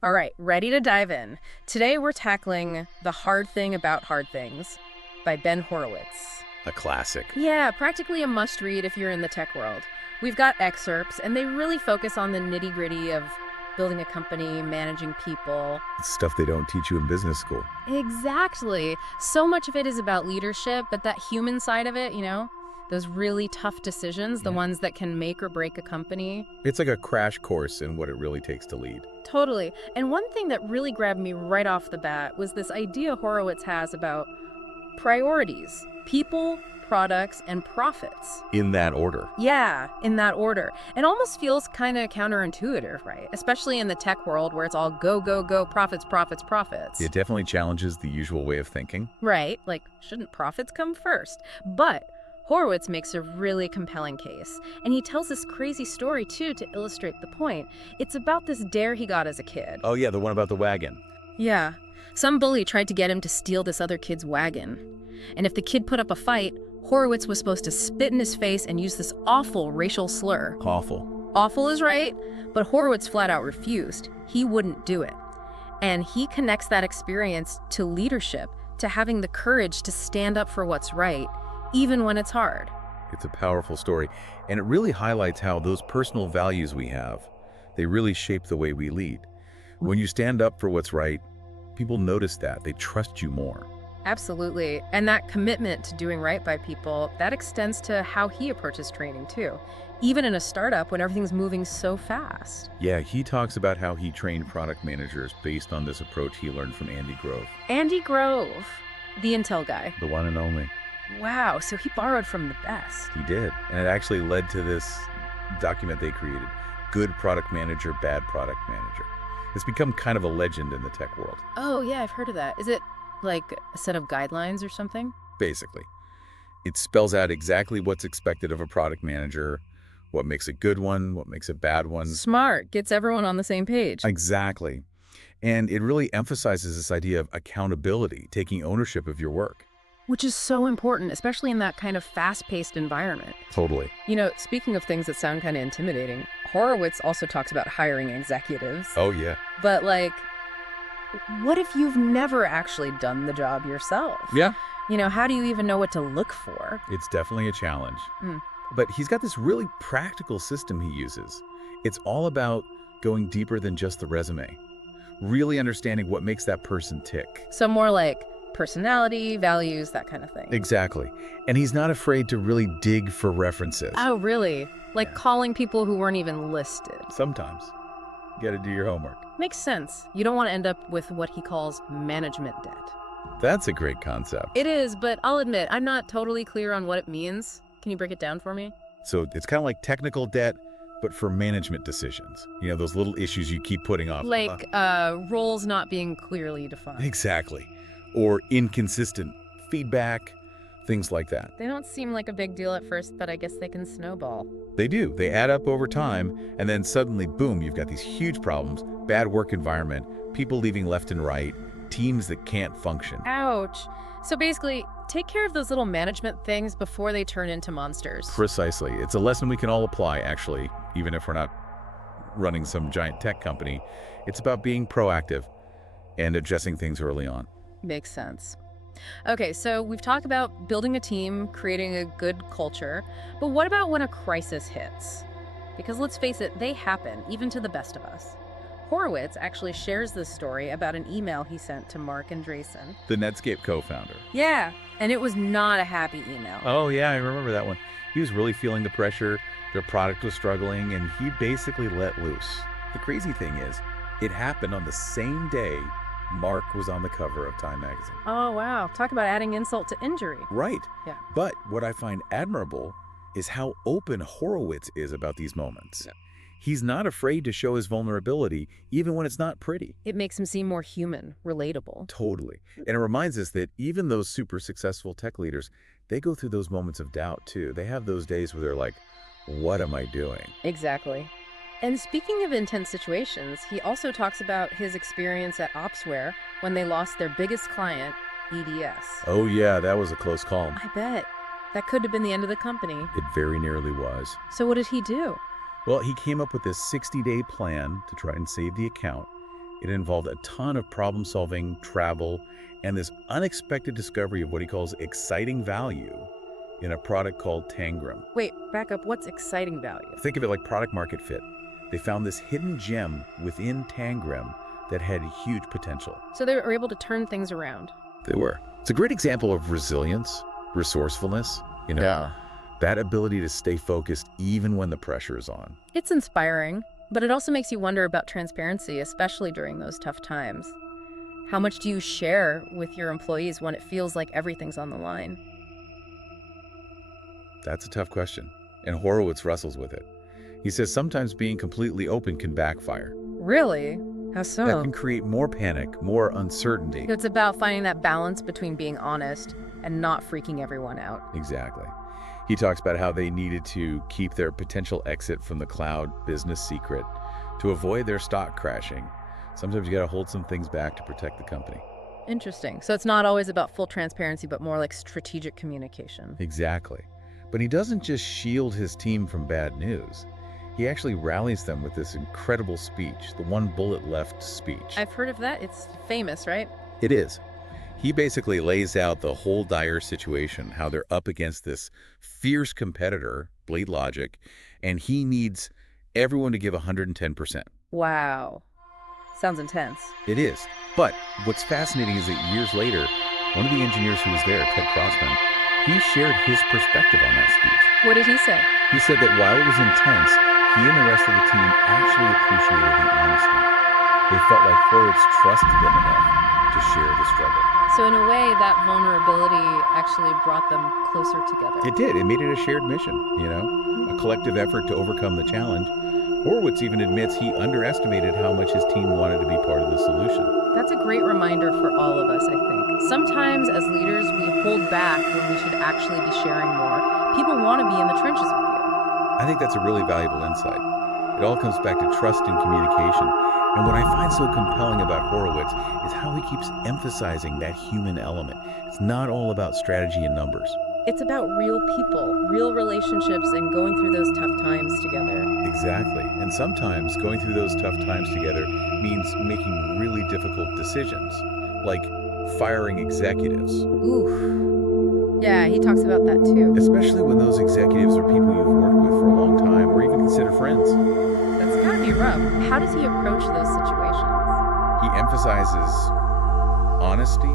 All right, ready to dive in. Today we're tackling The Hard Thing About Hard Things by Ben Horowitz. A classic. Yeah, practically a must-read if you're in the tech world. We've got excerpts, and they really focus on the nitty-gritty of building a company, managing people. It's stuff they don't teach you in business school. Exactly. So much of it is about leadership, but that human side of it, those really tough decisions, the ones that can make or break a company. It's like a crash course in what it really takes to lead. Totally. And one thing that really grabbed me right off the bat was this idea Horowitz has about priorities: people, products, and profits. In that order. Yeah, in that order. It almost feels kind of counterintuitive, right? Especially in the tech world where it's all go, go, go, profits, profits, profits. It definitely challenges the usual way of thinking. Right, like, shouldn't profits come first? But Horowitz makes a really compelling case, and he tells this crazy story, too, to illustrate the point. It's about this dare he got as a kid. Oh yeah, the one about the wagon. Yeah. Some bully tried to get him to steal this other kid's wagon. And if the kid put up a fight, Horowitz was supposed to spit in his face and use this awful racial slur. Awful. Awful is right, but Horowitz flat out refused. He wouldn't do it. And he connects that experience to leadership, to having the courage to stand up for what's right, even when it's hard. It's a powerful story, and it really highlights how those personal values we have, they really shape the way we lead. When you stand up for what's right, people notice that. They trust you more. Absolutely. And that commitment to doing right by people, that extends to how he approaches training too, even in a startup when everything's moving so fast. Yeah, he talks about how he trained product managers based on this approach he learned from Andy Grove. Andy Grove, the Intel guy. The one and only. Wow, so he borrowed from the best. He did. And it actually led to this document they created, Good Product Manager, Bad Product Manager. It's become kind of a legend in the tech world. Oh, yeah, I've heard of that. Is it like a set of guidelines or something? Basically. It spells out exactly what's expected of a product manager, what makes a good one, what makes a bad one. Smart. Gets everyone on the same page. Exactly. And it really emphasizes this idea of accountability, taking ownership of your work. Which is so important, especially in that kind of fast-paced environment. Totally. Speaking of things that sound kind of intimidating, Horowitz also talks about hiring executives. Oh, yeah. But, what if you've never actually done the job yourself? Yeah. How do you even know what to look for? It's definitely a challenge. Mm. But he's got this really practical system he uses. It's all about going deeper than just the resume, really understanding what makes that person tick. So more like personality, values, that kind of thing. Exactly. And he's not afraid to really dig for references. Oh, really? Like calling people who weren't even listed. Sometimes. You gotta do your homework. Makes sense. You don't want to end up with what he calls management debt. That's a great concept. It is, but I'll admit, I'm not totally clear on what it means. Can you break it down for me? So it's kind of like technical debt, but for management decisions. Those little issues you keep putting off. Like roles not being clearly defined. Exactly. Or inconsistent feedback, things like that. They don't seem like a big deal at first, but I guess they can snowball. They do. They add up over time, and then suddenly, boom, you've got these huge problems, bad work environment, people leaving left and right, teams that can't function. Ouch. So basically, take care of those little management things before they turn into monsters. Precisely. It's a lesson we can all apply, actually, even if we're not running some giant tech company. It's about being proactive and addressing things early on. Makes sense. Okay, so we've talked about building a team, creating a good culture, but what about when a crisis hits? Because let's face it, they happen, even to the best of us. Horowitz actually shares this story about an email he sent to Mark Andreessen. The Netscape co-founder. Yeah, and it was not a happy email. Oh yeah, I remember that one. He was really feeling the pressure, their product was struggling, and he basically let loose. The crazy thing is, it happened on the same day Mark was on the cover of Time magazine. Oh, wow. Talk about adding insult to injury. Right. Yeah. But what I find admirable is how open Horowitz is about these moments. Yeah. He's not afraid to show his vulnerability, even when it's not pretty. It makes him seem more human, relatable. Totally. And it reminds us that even those super successful tech leaders, they go through those moments of doubt too. They have those days where they're like, what am I doing? Exactly. And speaking of intense situations, he also talks about his experience at Opsware when they lost their biggest client, EDS. Oh yeah, that was a close call. I bet. That could have been the end of the company. It very nearly was. So what did he do? Well, he came up with this 60-day plan to try and save the account. It involved a ton of problem solving, travel, and this unexpected discovery of what he calls exciting value in a product called Tangram. Wait, back up. What's exciting value? Think of it like product market fit. They found this hidden gem within Tangram that had huge potential. So they were able to turn things around. They were. It's a great example of resilience, resourcefulness, Yeah. that ability to stay focused even when the pressure is on. It's inspiring, but it also makes you wonder about transparency, especially during those tough times. How much do you share with your employees when it feels like everything's on the line? That's a tough question, and Horowitz wrestles with it. He says sometimes being completely open can backfire. Really? How so? That can create more panic, more uncertainty. It's about finding that balance between being honest and not freaking everyone out. Exactly. He talks about how they needed to keep their potential exit from the cloud business secret to avoid their stock crashing. Sometimes you got to hold some things back to protect the company. Interesting. So it's not always about full transparency, but more like strategic communication. Exactly. But he doesn't just shield his team from bad news. He actually rallies them with this incredible speech, the one bullet left speech. I've heard of that. It's famous, right? It is. He basically lays out the whole dire situation, how they're up against this fierce competitor, Blade Logic, and he needs everyone to give 110%. Wow. Sounds intense. It is. But what's fascinating is that years later, one of the engineers who was there, Ted Crossman, he shared his perspective on that speech. What did he say? He said that while it was intense, he and the rest of the team actually appreciated the honesty. They felt like Horowitz trusted them enough to share the struggle. So in a way, that vulnerability actually brought them closer together. It did. It made it a shared mission, a collective effort to overcome the challenge. Horowitz even admits he underestimated how much his team wanted to be part of the solution. That's a great reminder for all of us, I think. Sometimes as leaders, we hold back when we should actually be sharing more. People want to be in the trenches with you. I think that's a really valuable insight. It all comes back to trust and communication. And what I find so compelling about Horowitz is how he keeps emphasizing that human element. It's not all about strategy and numbers. It's about real people, real relationships, and going through those tough times together. Exactly. And sometimes going through those tough times together means making really difficult decisions, like firing executives. Ooh. Yeah, he talks about that too. Especially when those executives are people you've worked with for a long time or even consider friends. That's gotta be rough. How does he approach those situations? He emphasizes honesty,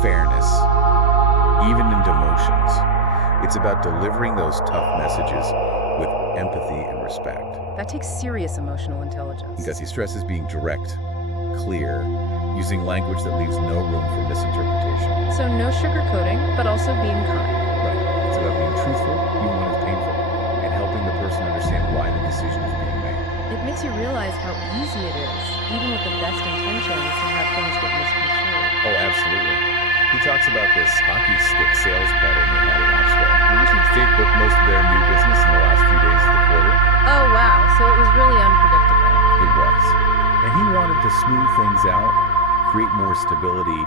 fairness, even in demotions. It's about delivering those tough messages with empathy and respect. That takes serious emotional intelligence. Because he stresses being direct, clear, using language that leaves no room for misinterpretation. So no sugarcoating, but also being kind. Right. It's about being truthful, even when it's painful, and helping the person understand why the decision is being made. It makes you realize how easy it is, even with the best intentions, to have things get misconstrued. Oh, absolutely. He talks about this hockey stick sales pattern they had at Oxford. They booked most of their new business in the last few days of the quarter. Oh, wow. So it was really unpredictable. It was. And he wanted to smooth things out, create more stability,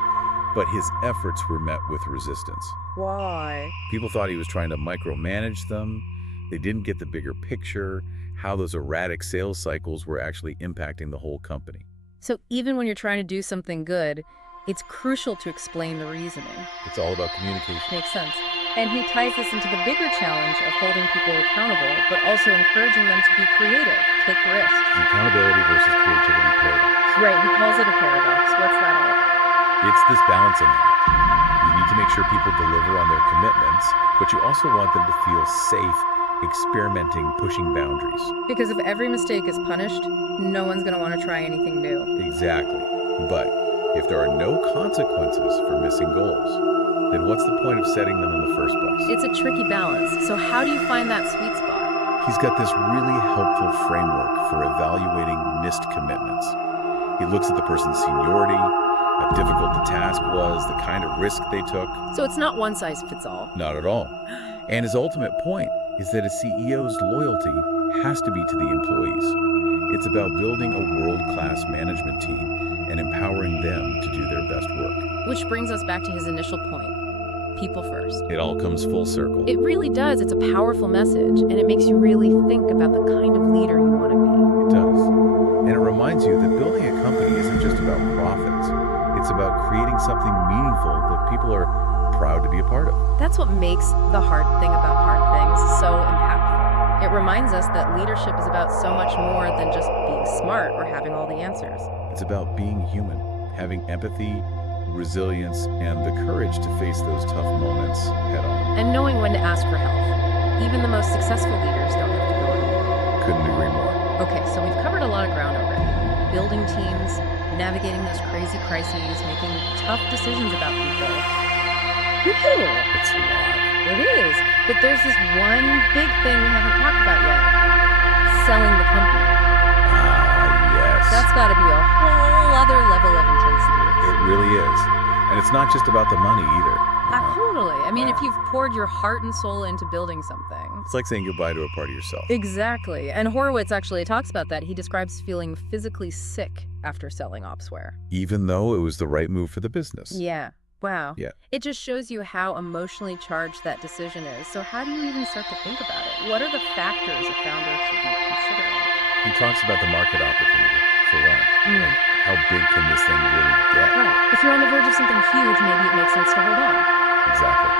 but his efforts were met with resistance. Why? People thought he was trying to micromanage them. They didn't get the bigger picture, how those erratic sales cycles were actually impacting the whole company. So even when you're trying to do something good, it's crucial to explain the reasoning. It's all about communication. Makes sense. And he ties this into the bigger challenge of holding people accountable, but also encouraging them to be creative, take risks. The accountability versus creativity paradox. Right, he calls it a paradox. What's that all about? It's this balancing act. You need to make sure people deliver on their commitments, but you also want them to feel safe experimenting, pushing boundaries. Because if every mistake is punished, no one's going to want to try anything new. Exactly. But if there are no consequences for missing goals, then what's the point of setting them in the first place? It's a tricky balance. So how do you find that sweet spot? He's got this really helpful framework for evaluating missed commitments. He looks at the person's seniority, how difficult the task was, the kind of risk they took. So it's not one size fits all. Not at all. And his ultimate point is that a CEO's loyalty has to be to the employees. It's about building a world-class management team and empowering them to do their best work. Which brings us back to his initial point. People first. It all comes full circle. It really does. It's a powerful message, and it makes you really think about the kind of leader you want to be. It does. And it reminds you that building a company isn't just about profits. It's about creating something meaningful that people are proud to be a part of. That's what makes the hard thing about hard things so impactful. It reminds us that leadership is about so much more than just being smart or having all the answers. It's about being human, having empathy, resilience, and the courage to face those tough moments head on. And knowing when to ask for help. Even the most successful leaders don't have to go it alone. Couldn't agree more. Okay, so we've covered a lot of ground already. Building teams, navigating those crazy crises, making tough decisions about people. Woohoo! It's a lot. It is. But there's this one big thing we haven't talked about yet. Selling the company. Yes. That's got to be a whole other level of intensity. It really is. And it's not just about the money either. Totally. I mean, if you've poured your heart and soul into building something. It's like saying goodbye to a part of yourself. Exactly. And Horowitz actually talks about that. He describes feeling physically sick after selling Opsware. Even though it was the right move for the business. Yeah. Wow. Yeah. It just shows you how emotionally charged that decision is. So how do you even start to think about it? What are the factors a founder should be considering? He talks about the market opportunity, for one. Like, how big can this thing really get? Right. If you're on the verge of something huge, maybe it makes sense to hold on. Exactly.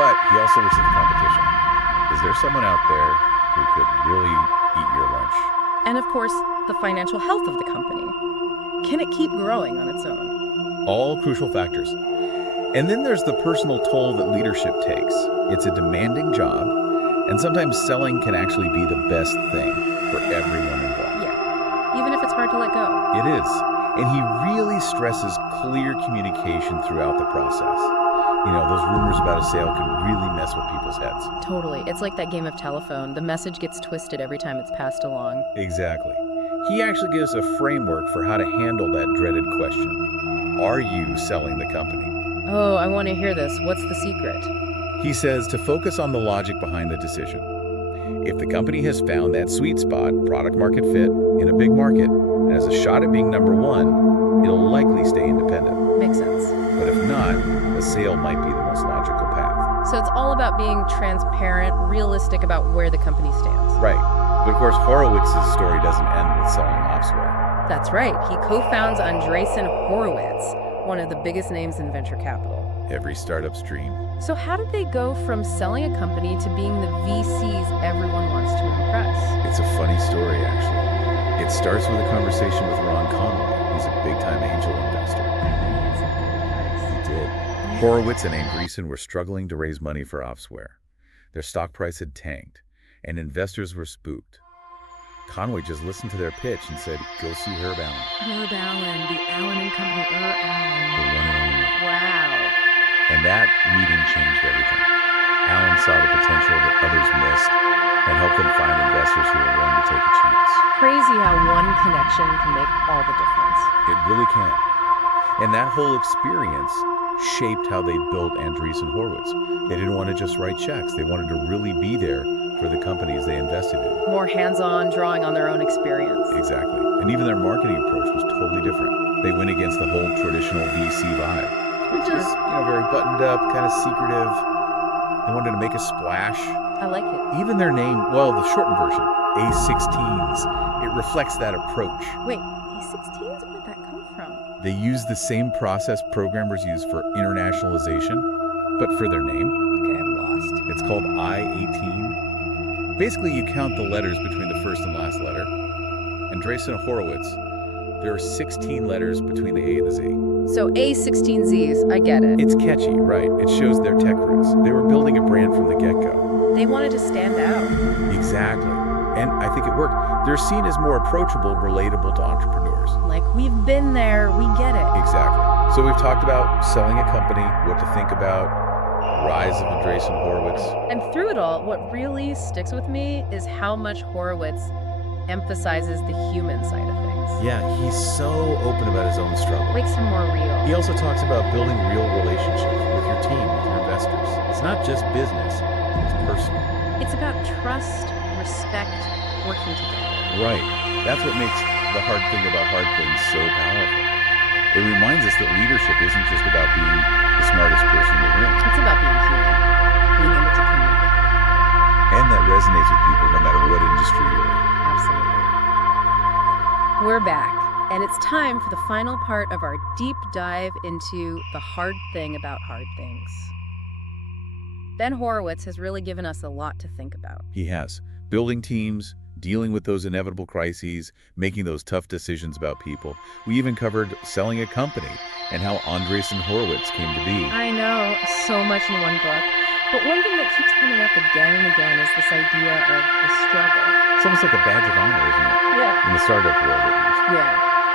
But he also looks at the competition. Is there someone out there who could really eat your lunch? And of course, the financial health of the company. Can it keep growing on its own? All crucial factors. And then there's the personal toll that leadership takes. It's a demanding job, and sometimes selling can actually be the best thing for everyone involved. Yeah, even if it's hard to let go. It is. And he really stresses clear communication throughout the process. You know, those rumors about a sale can really mess with people's heads. Totally. It's like that game of telephone. The message gets twisted every time it's passed along. Exactly. He actually gives a framework for how to handle that dreaded question. Are you selling the company? Oh, I want to hear this. What's the secret? He says to focus on the logic behind the decision. If the company has found that sweet spot, product market fit, in a big market, and has a shot at being number one, it'll likely stay independent. Makes sense. But if not, a sale might be the most logical path. So it's all about being transparent, realistic about where the company stands. Right. But of course, Horowitz's story doesn't end with selling Opsware. That's right. He co-founds Andreessen Horowitz, one of the biggest names in venture capital. Every startup's dream. So how did they go from selling a company to being the VCs everyone wants to impress? It's a funny story, actually. It starts with a conversation with Ron Conway. He's a big-time angel investor. He did. Horowitz and Andreessen were struggling to raise money for Opsware. Their stock price had tanked, and investors were spooked. Conway just listened to their pitch and said, go see Herb Allen. Herb Allen, the Allen and Company, Allen. The one and only. Wow. And that meeting changed everything. Allen saw the potential that others missed and helped them find investors who were willing to take a chance. Crazy how one connection can make all the difference. It really can. And that whole experience shaped how they built Andreessen Horowitz. They didn't want to just write checks. They wanted to really be there for the companies they invested in. More hands-on, drawing on their own experience. Exactly. And even their marketing approach was totally different. They went against the whole traditional VC vibe, which is, very buttoned up, kind of secretive. They wanted to make a splash. I like it. Even their name, well, the shortened version, A16s, it reflects that approach. Wait, A16s? Where did that come from? They use the same process programmers use for internationalization, but for their name. Okay, I'm lost. It's called I-18. Basically, you count the letters between the first and last letter. Andreessen Horowitz, there are 16 letters between the A and the Z. So A16Zs, I get it. It's catchy, right? It shows their tech roots. They were building a brand from the get-go. They wanted to stand out. Exactly. And I think it worked. They're seen as more approachable, relatable to entrepreneurs. Like, we've been there, we get it. Exactly. So we've talked about selling a company, what to think about, rise of Andreessen Horowitz. And through it all, what really sticks with me is how much Horowitz emphasizes the human side of things. Yeah, he's so open about his own struggle. Makes him more real. He also talks about building real relationships with your team, with your investors. It's not just business, it's personal. It's about trust, respect, working together. Right. That's what makes the hard thing about hard things so powerful. It reminds us that leadership isn't just about being the smartest person in the room. It's about being human, being able to connect. And that resonates with people no matter what industry you're in. Absolutely. We're back, and it's time for the final part of our deep dive into the hard thing about hard things. Ben Horowitz has really given us a lot to think about. He has. Building teams, dealing with those inevitable crises, making those tough decisions about people. We even covered selling a company and how Andreessen Horowitz came to be. I know, so much in one book. But one thing that keeps coming up again and again is this idea of the struggle. It's almost like a badge of honor, isn't it? Yeah. In the startup world, at least. Yeah.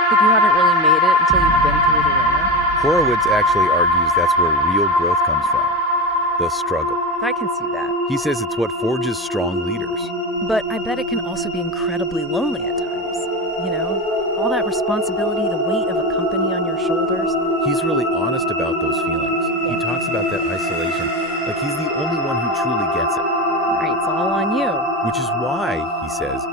Like you haven't really made it until you've been through the ringer. Horowitz actually argues that's where real growth comes from. The struggle. I can see that. He says it's what forges strong leaders. But I bet it can also be incredibly lonely at times. You know, all that responsibility, the weight of a company on your shoulders. He's really honest about those feelings. He talks about that isolation, like he's the only one who truly gets it. Right, it's all on you. Which is why, he says,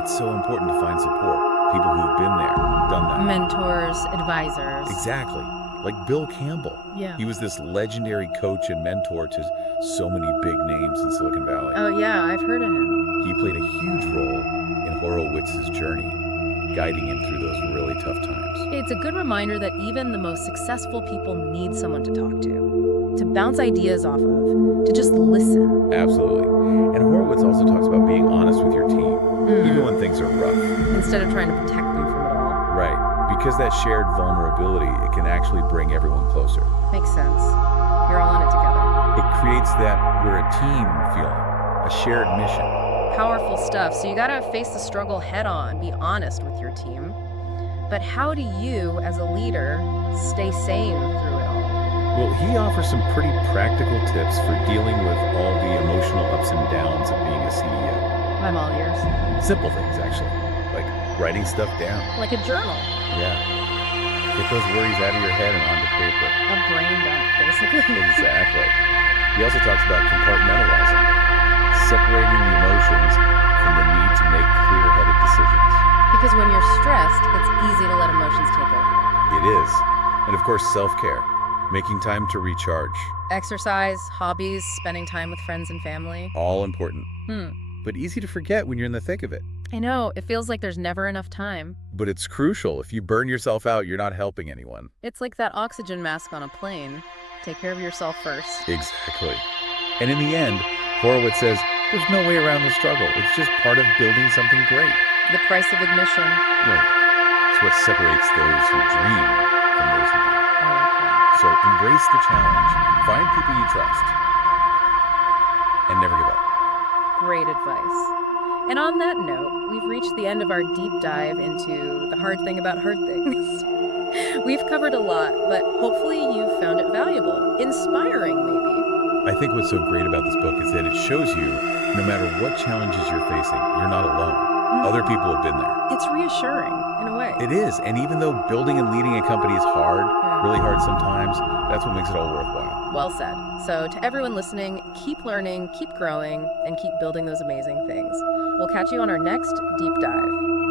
it's so important to find support. People who've been there, done that. Mentors, advisors. Exactly. Like Bill Campbell. Yeah. He was this legendary coach and mentor to so many big names in Silicon Valley. Oh yeah, I've heard of him. He played a huge role in Horowitz's journey, guiding him through those really tough times. It's a good reminder that even the most successful people need someone to talk to bounce ideas off of, to just listen. Absolutely. And Horowitz also talks about being honest with your team, even when things are rough. Instead of trying to protect them from it all. Right. Because that shared vulnerability, it can actually bring everyone closer. Makes sense. You're all in it together. It creates that we're a team feeling, a shared mission. Powerful stuff. So you gotta face the struggle head on, be honest with your team. But how do you, as a leader, stay sane through it all? Well, he offers some pretty practical tips for dealing with all the emotional ups and downs of being a CEO. I'm all ears. Simple things, actually, like writing stuff down. Like a journal. Yeah. Get those worries out of your head and onto paper. A brain dump, basically. Exactly. He also talks about compartmentalizing, separating the emotions from the need to make clear-headed decisions. Because when you're stressed, it's easy to let emotions take over. It is. And of course, self-care, making time to recharge. Exercise, hobbies, spending time with friends and family. All important. But easy to forget when you're in the thick of it. I know, it feels like there's never enough time. But it's crucial. If you burn yourself out, you're not helping anyone. It's like that oxygen mask on a plane. Take care of yourself first. Exactly. And in the end, Horowitz says, there's no way around the struggle. It's just part of building something great. The price of admission. Right. It's what separates those who dream from those who do. I like that. So embrace the challenge. Find people you trust. And never give up. Great advice. And on that note, we've reached the end of our deep dive into the hard thing about hard things. We've covered a lot, but hopefully you found it valuable, inspiring maybe. I think what's so great about this book is that it shows you, no matter what challenges you're facing, you're not alone. Other people have been there. It's reassuring, in a way. It is. And even though building and leading a company is hard, really hard sometimes, that's what makes it all worthwhile. Well said. So to everyone listening, keep learning, keep growing, and keep building those amazing things. We'll catch you on our next deep dive.